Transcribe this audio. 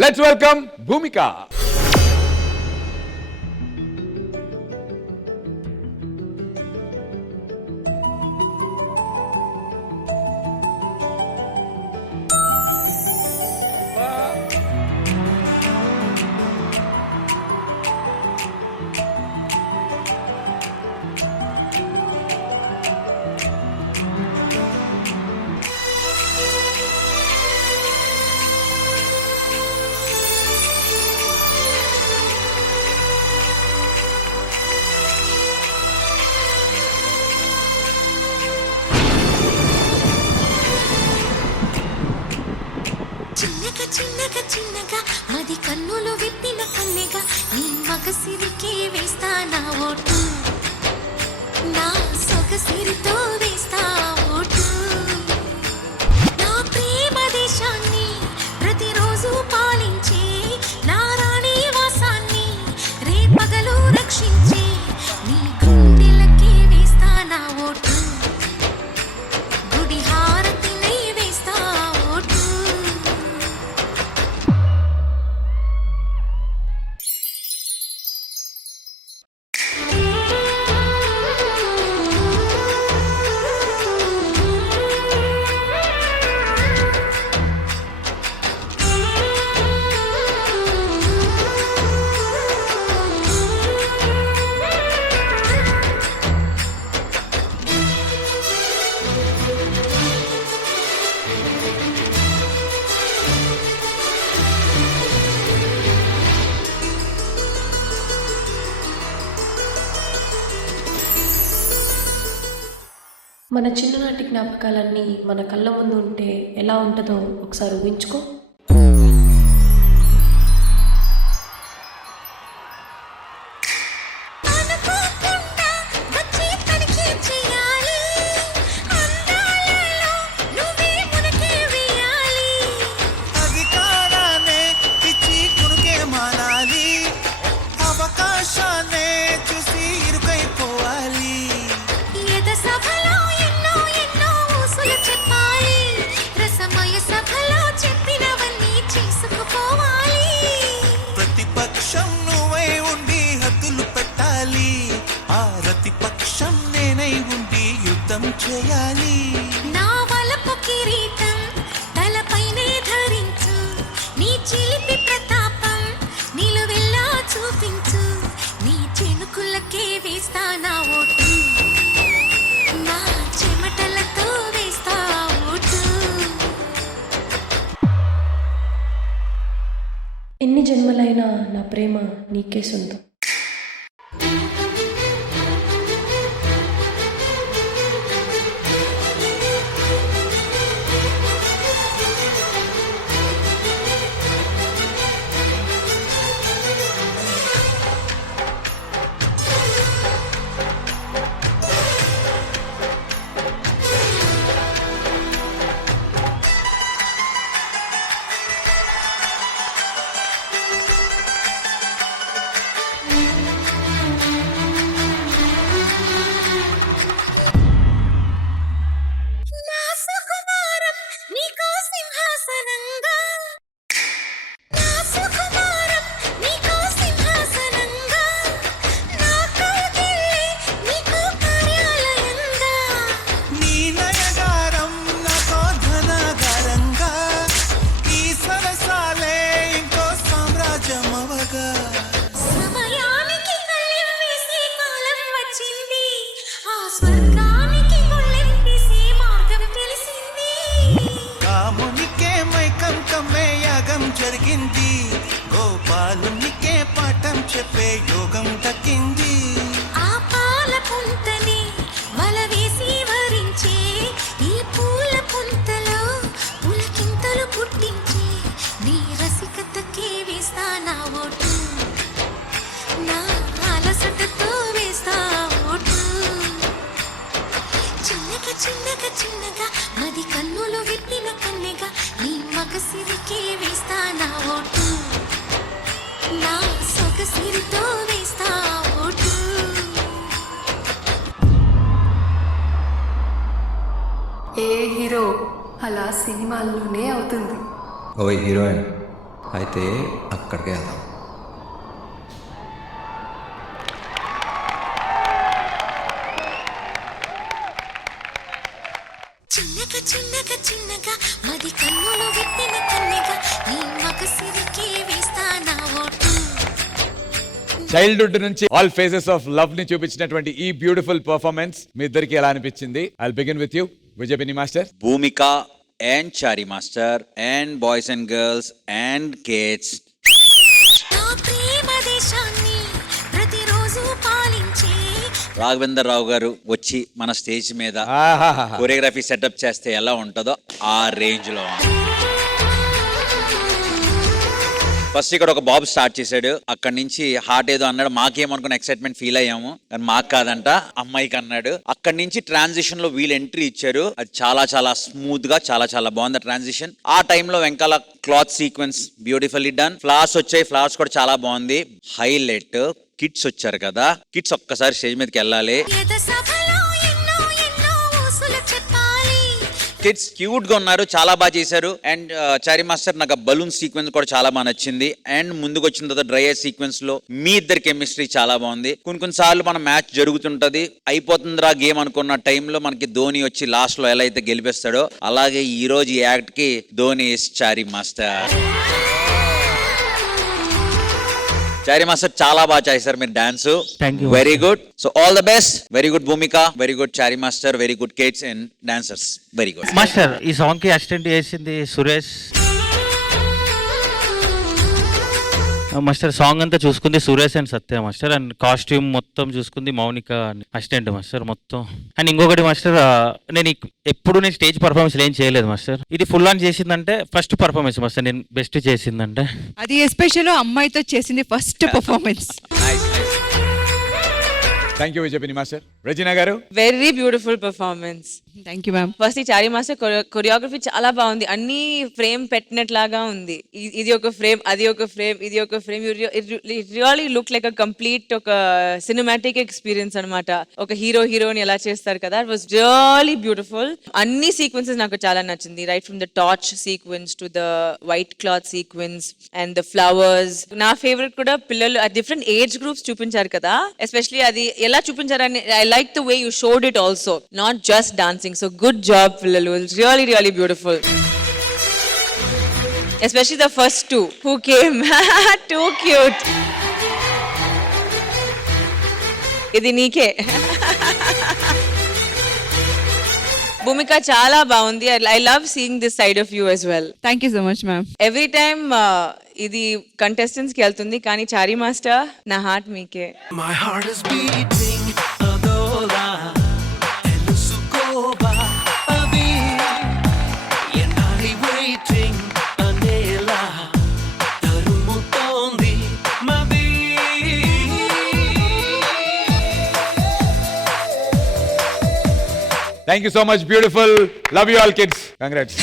Let's welcome భూమిక. చిన్నగా చిన్నగా మది కన్నులు విప్పిన కన్నెగా నీ మగసిరికే వేస్తా నా ఓటు, నా సొగసిరితో వేస్తా ఓటు. నా ప్రేమ దేశాన్ని ప్రతిరోజు పాలించే నా రాణి వాసాన్ని రేపగలు రక్షించే నీ గుండెలకే వేస్తా నా ఓటు, గుడి హారతినై వేస్తా ఓటు. మన చిన్ననాటి జ్ఞాపకాలన్నీ మన కళ్ళ ముందు ఉంటే ఎలా ఉంటుందో ఒకసారి ఊహించుకో. చేయాలి నా వలపు కిరీటం తలపైనే ధరించు, నీ చిలిపి ప్రతాపం నిలువెల్లా చూపించు, నీ చెనుకులకే వేస్తా నా ఓటు, నా చెమటలతో వేస్తా ఓటు. ఎన్ని జన్మలైనా నా ప్రేమ నీకే సొంతం. జరిగింది గోపాలునికే పాఠం చెప్పే యోగం దక్కింది. ఆ పాల పుంతని వల వేసి వరించే ఈ పూల పుంతలో పులకింతలు పుట్టించే నీ రసికతకే వేస్తా నా ఓటు, నా అలసటతో వేస్తా ఓటు. చిన్నగా చిన్నగా మది కన్నులు విప్పిన కన్నెగా నీ మగసిరికే వేస్తా నా ఓటు, నా సొగసిరితో వేస్తా ఓటు. ఏ హీరో అలా సినిమాల్లోనే అవుతుంది. ఓ హీరోయిన్ అయితే అక్కడికే వెళ్దాం. చిన్నగా చిన్నగా చిన్నగా మది కన్నులు విప్పిన కన్నెగా నీ మగసిరికి వేస్తానా ఓటు. చైల్డ్హుడ్ నుంచి ఆల్ ఫేజెస్ ఆఫ్ లవ్ ని చూపించినటువంటి ఈ బ్యూటిఫుల్ పర్ఫార్మెన్స్ మీ ఇద్దరికి ఎలా అనిపించింది? I begin with you Vijayapini master. Bhumika and Chari Master and boys and girls and kids. నా ప్రేమ దేశాన్ని ప్రతిరోజు పాలించే రాఘవేందర్ రావు గారు వచ్చి మన స్టేజ్ మీద ఆహాహా. కొరియోగ్రఫీ సెటప్ చేస్తే ఎలా ఉంటుందో ఆ రేంజ్ లో ఫస్ట్ ఇక్కడ ఒక బాబు స్టార్ట్ చేశాడు, అక్కడి నుంచి హార్ట్ ఏదో అన్నాడు, మాకేమనుకున్న ఎక్సైట్మెంట్ ఫీల్ అయ్యాము, కానీ మాకు కాదంట అమ్మాయికి అన్నాడు. అక్కడి నుంచి ట్రాన్సిషన్ లో వీళ్ళు ఎంట్రీ ఇచ్చారు, అది చాలా చాలా స్మూత్ గా చాలా చాలా బాగుంది ట్రాన్సిషన్. ఆ టైంలో వెంకాల cloth sequence beautifully done. Flowers వచ్చాయి, ఫ్లవర్స్ కూడా చాలా బాగుంది. హైలైట్ కిడ్స్ వచ్చారు కదా, కిడ్స్ ఒక్కసారి స్టేజ్ మీదకి వెళ్ళాలి. ఎద సభలో ఎన్నో ఎన్నో ఊసులు చెప్పాలి. కిడ్స్ క్యూట్ గా ఉన్నారు, చాలా బాగా చేశారు. అండ్ చారీ మాస్టర్ నాకు బలూన్ సీక్వెన్స్ కూడా చాలా బాగా నచ్చింది. అండ్ ముందుకు వచ్చిన తర్వాత డ్రై ఐ సీక్వెన్స్ లో మీ ఇద్దరు కెమిస్ట్రీ చాలా బాగుంది. కొన్ని సార్లు మన మ్యాచ్ జరుగుతుంటది, అయిపోతుందిరా గేమ్ అనుకున్న టైంలో మనకి ధోని వచ్చి లాస్ట్ లో ఎలా అయితే గెలిపిస్తాడో, అలాగే ఈ రోజు ఈ యాక్ట్ కి Dhoni is Chari master. Chari master చాలా బాగా చేశారు మీరు dance. Very good. So all the best. Very good Bhumika, very good Chari master, very good kids and dancers. Very good master. ఈ సాంగ్ కి అసిస్టెంట్ చేసింది సురేష్ మాస్టర్. సాంగ్ అంతా చూసుకుంది Suresh and Satya master. And costume మొత్తం చూసుకుంది Mounika assistant master మొత్తం. And ఇంకొకటి master, నేను ఎప్పుడు నేను స్టేజ్ పర్ఫార్మెన్స్ ఏం చేయలేదు మాస్టర్. ఇది ఫుల్ ఆన్ చేసిందంటే ఫస్ట్ పర్ఫార్మెన్స్ మాస్టర్, నేను బెస్ట్ చేసిందంటే అది ఎస్పెషల్ అమ్మాయితో చేసింది first performance. Thank you Vijayapini master. Regina garu. Very beautiful performance. Thank you ma'am. First ఈ చారీ మాస్టర్ కొరియోగ్రఫీ చాలా బాగుంది, అన్ని ఫ్రేమ్ పెట్టినట్లాగా ఉంది. ఇది ఒక ఫ్రేమ్, అది ఒక ఫ్రేమ్, ఇది ఒక frame. It really look like a complete ఒక సినిమాటిక్ ఎక్స్పీరియన్స్ అన్నమాట. ఒక హీరోని ఎలా చేస్తారు కదా, ఇట్ వాస్ రియల్లీ బ్యూటిఫుల్. అన్ని సీక్వెన్సెస్ నాకు చాలా నచ్చింది, right from the torch sequence to the white cloth sequence and the flowers. నా ఫేవరెట్ కూడా పిల్లలు డిఫరెంట్ ఏజ్ గ్రూప్స్ చూపించారు కదా, ఎస్పెషలీ అది ఎలా చూపించారని I like the way you showed it also, not just dancing. So good job పిల్లలు, really really beautiful, especially the first two who came too cute. ఇది నీకే. భూమిక చాలా బాగుంది. I love seeing this side of you as well. Thank you so much ma'am. Every time ఇది contestants కి వెళ్తుంది, కానీ చారీ master నా హార్ట్ మీకే. My heart is beating adola elusukoba abi enali waiting anela tarumutondi mabi. Thank you so much. Beautiful. Love you all kids. Congrats.